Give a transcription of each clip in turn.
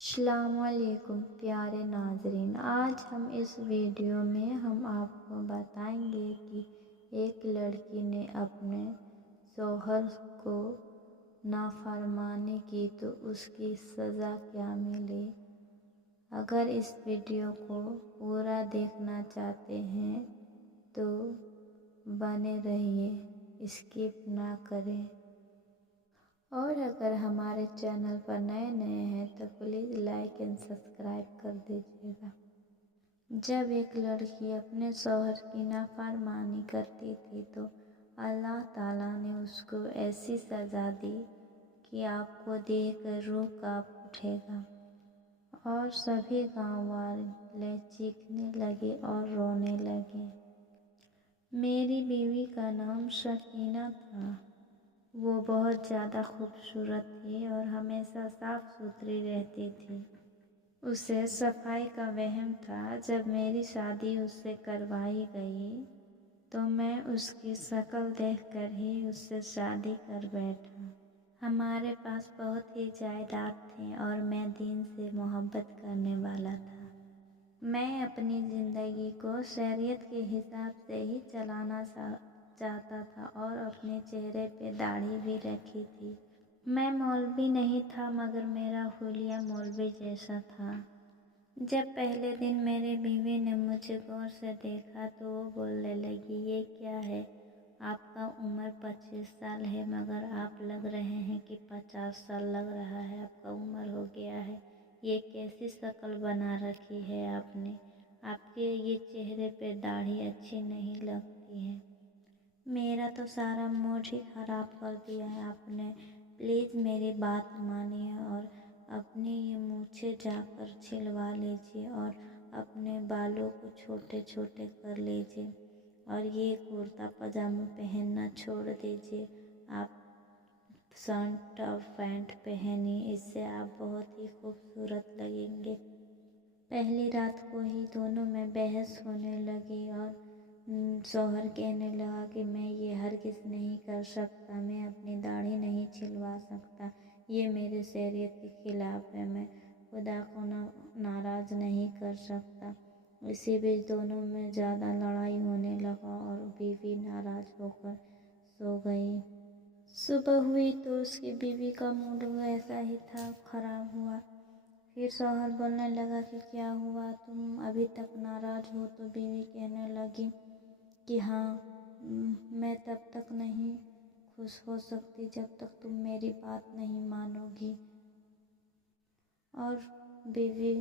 अस्सलाम वालेकुम प्यारे नाज़रीन, आज हम इस वीडियो में हम आपको बताएंगे कि एक लड़की ने अपने शौहर को नाफरमानी की तो उसकी सज़ा क्या मिले। अगर इस वीडियो को पूरा देखना चाहते हैं तो बने रहिए, स्किप ना करें। और अगर हमारे चैनल पर नए हैं तो प्लीज़ लाइक एंड सब्सक्राइब कर दीजिएगा। जब एक लड़की अपने शौहर की नाफरमानी करती थी तो अल्लाह ताला ने उसको ऐसी सज़ा दी कि आपको देखकर रूह कांप उठेगा। और सभी गांव वाले चीखने लगे और रोने लगे। मेरी बीवी का नाम शकीना था। वो बहुत ज़्यादा खूबसूरत थी और हमेशा साफ़ सुथरी रहती थी। उसे सफाई का वहम था। जब मेरी शादी उससे करवाई गई तो मैं उसकी शक्ल देखकर ही उससे शादी कर बैठा। हमारे पास बहुत ही जायदाद थे और मैं दीन से मोहब्बत करने वाला था। मैं अपनी ज़िंदगी को शरीयत के हिसाब से ही चलाना चाहता था और अपने चेहरे पे दाढ़ी भी रखी थी। मैं मौलवी नहीं था मगर मेरा हुलिया मौलवी जैसा था। जब पहले दिन मेरी बीवी ने मुझे गौर से देखा तो वो बोलने लगी, ये क्या है, आपका उम्र 25 साल है मगर आप लग रहे हैं कि 50 साल लग रहा है, आपका उम्र हो गया है। ये कैसी शक्ल बना रखी है आपने, आपके ये चेहरे पे दाढ़ी अच्छी नहीं लगती है। मेरा तो सारा मूड ही ख़राब कर दिया है आपने। प्लीज़ मेरी बात मानिए और अपनी ये मूछें जाकर छिलवा लीजिए और अपने बालों को छोटे छोटे कर लीजिए और ये कुर्ता पजामा पहनना छोड़ दीजिए। आप शर्ट और पैंट पहनिए, इससे आप बहुत ही खूबसूरत लगेंगे। पहली रात को ही दोनों में बहस होने लगी और शौहर कहने लगा कि मैं ये हरगिज़ नहीं कर सकता, मैं अपनी दाढ़ी नहीं छिलवा सकता, ये मेरे शरीयत के ख़िलाफ़ है, मैं खुदा को नाराज़ नहीं कर सकता। इसी बीच दोनों में ज़्यादा लड़ाई होने लगा और बीवी नाराज़ होकर सो गई। सुबह हुई तो उसकी बीवी का मूड वैसा ही था, ख़राब हुआ। फिर शौहर बोलने लगा कि क्या हुआ, तुम अभी तक नाराज़ हो। तो बीवी कहने लगी कि हाँ, मैं तब तक नहीं खुश हो सकती जब तक तुम मेरी बात नहीं मानोगी। और बीवी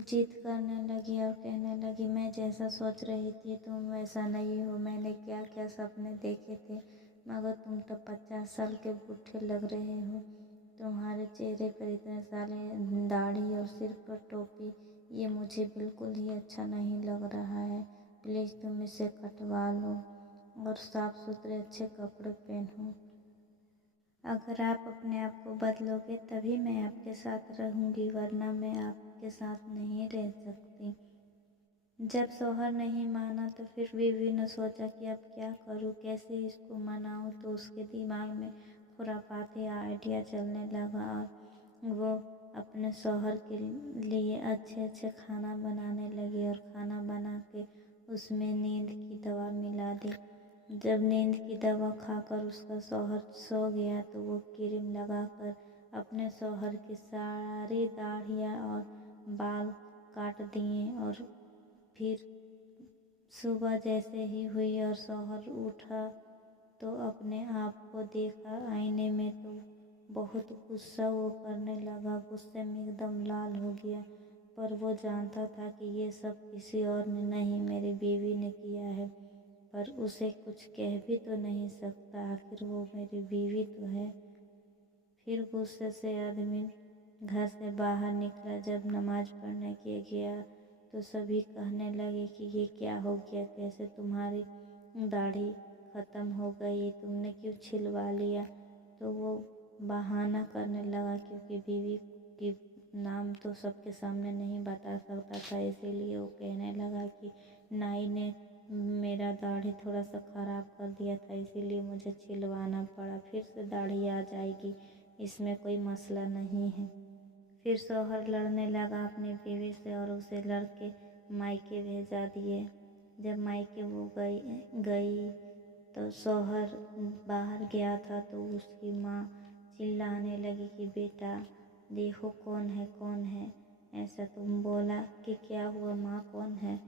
जिद करने लगी और कहने लगी, मैं जैसा सोच रही थी तुम वैसा नहीं हो। मैंने क्या क्या सपने देखे थे मगर तुम तो 50 साल के बूढ़े लग रहे हो। तुम्हारे चेहरे पर इतने सारे दाढ़ी और सिर पर टोपी, ये मुझे बिल्कुल ही अच्छा नहीं लग रहा है। प्लीज़ तुम इसे कटवा लो और साफ़ सुथरे अच्छे कपड़े पहनो। अगर आप अपने आप को बदलोगे तभी मैं आपके साथ रहूँगी, वरना मैं आपके साथ नहीं रह सकती। जब शौहर नहीं माना तो फिर बीवी ने सोचा कि अब क्या करूँ, कैसे इसको मनाऊँ। तो उसके दिमाग में खुरापाती आइडिया चलने लगा और वो अपने शौहर के लिए अच्छे अच्छे खाना बनाने लगी और खाना बना के उसमें नींद की दवा मिला दी। जब नींद की दवा खाकर उसका शौहर सो गया तो वो क्रीम लगाकर अपने शौहर की सारी दाढ़ियाँ और बाल काट दिए। और फिर सुबह जैसे ही हुई और शौहर उठा तो अपने आप को देखा आईने में तो बहुत गुस्सा वो करने लगा, गुस्से में एकदम लाल हो गया। पर वो जानता था कि ये सब किसी और ने नहीं, मेरी बीवी ने किया है, पर उसे कुछ कह भी तो नहीं सकता, आखिर वो मेरी बीवी तो है। फिर गुस्से से आदमी घर से बाहर निकला। जब नमाज पढ़ने के गया तो सभी कहने लगे कि ये क्या हो गया, कैसे तुम्हारी दाढ़ी ख़त्म हो गई, तुमने क्यों छिलवा लिया। तो वो बहाना करने लगा क्योंकि बीवी की नाम तो सबके सामने नहीं बता सकता था, इसीलिए वो कहने लगा कि नाई ने मेरा दाढ़ी थोड़ा सा ख़राब कर दिया था, इसीलिए मुझे छिलवाना पड़ा, फिर से दाढ़ी आ जाएगी, इसमें कोई मसला नहीं है। फिर शौहर लड़ने लगा अपनी बीवी से और उसे लड़के मायके भेजा दिए। जब मायके वो गई तो शौहर बाहर गया था तो उसकी माँ चिल्लाने लगी कि बेटा देखो कौन है ऐसा। तुम बोला कि क्या हुआ माँ कौन है?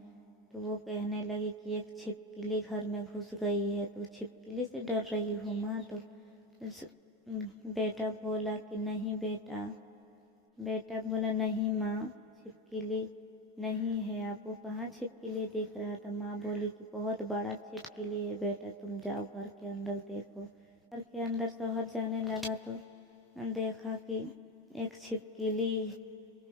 तो वो कहने लगी कि एक छिपकली घर में घुस गई है। तो छिपकली से डर रही हो माँ? तो बेटा बोला कि नहीं बेटा बोला नहीं माँ, छिपकली नहीं है। आपको कहाँ छिपकली दिख रहा था? माँ बोली कि बहुत बड़ा छिपकली है बेटा, तुम जाओ घर के अंदर देखो। घर के अंदर शौहर जाने लगा तो देखा कि एक छिपकली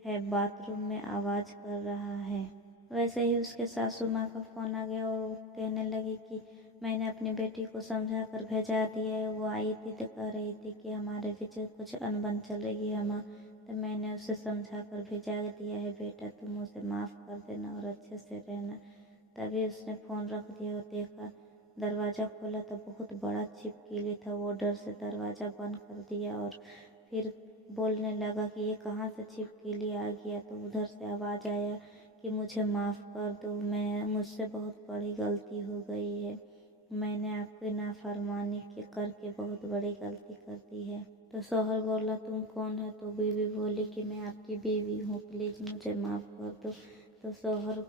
है बाथरूम में आवाज़ कर रहा है। वैसे ही उसके सासू माँ का फ़ोन आ गया और वो कहने लगी कि मैंने अपनी बेटी को समझा कर भेजा दिया है। वो आई थी तो कह रही थी कि हमारे बीच कुछ अनबन चल रही है माँ, तो मैंने उसे समझा कर भेजा दिया है बेटा, तुम उसे माफ़ कर देना और अच्छे से रहना। तभी उसने फ़ोन रख दिया और देखा, दरवाज़ा खोला तो बहुत बड़ा छिपकली था। वो डर से दरवाज़ा बंद कर दिया और फिर बोलने लगा कि ये कहाँ से छिपकली आ गया। तो उधर से आवाज़ आया कि मुझे माफ़ कर दो, मुझसे बहुत बड़ी गलती हो गई है, मैंने आपकी नाफरमानी करके बहुत बड़ी गलती कर दी है। तो शौहर बोला तुम कौन है? तो बीवी बोली कि मैं आपकी बीवी हूँ, प्लीज़ मुझे माफ़ कर दो। तो शौहर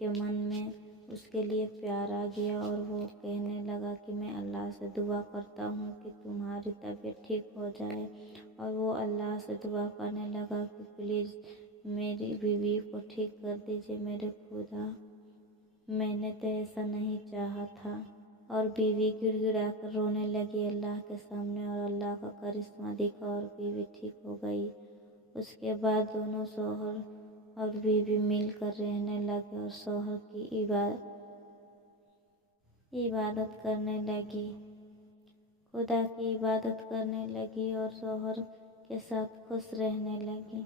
के मन में उसके लिए प्यार आ गया और वो कहने लगा कि मैं अल्लाह से दुआ करता हूँ कि तुम्हारी तबीयत ठीक हो जाए। और वो अल्लाह से दुआ करने लगा कि प्लीज़ मेरी बीवी को ठीक कर दीजिए मेरे खुदा, मैंने तो ऐसा नहीं चाहा था। और बीवी गिड़गिड़ा कर रोने लगी अल्लाह के सामने और अल्लाह का करिश्मा दिखा और बीवी ठीक हो गई। उसके बाद दोनों शौहर और बीवी मिलकर रहने लगे और शौहर की इबादत करने लगी, खुदा की इबादत करने लगी और शौहर के साथ खुश रहने लगी।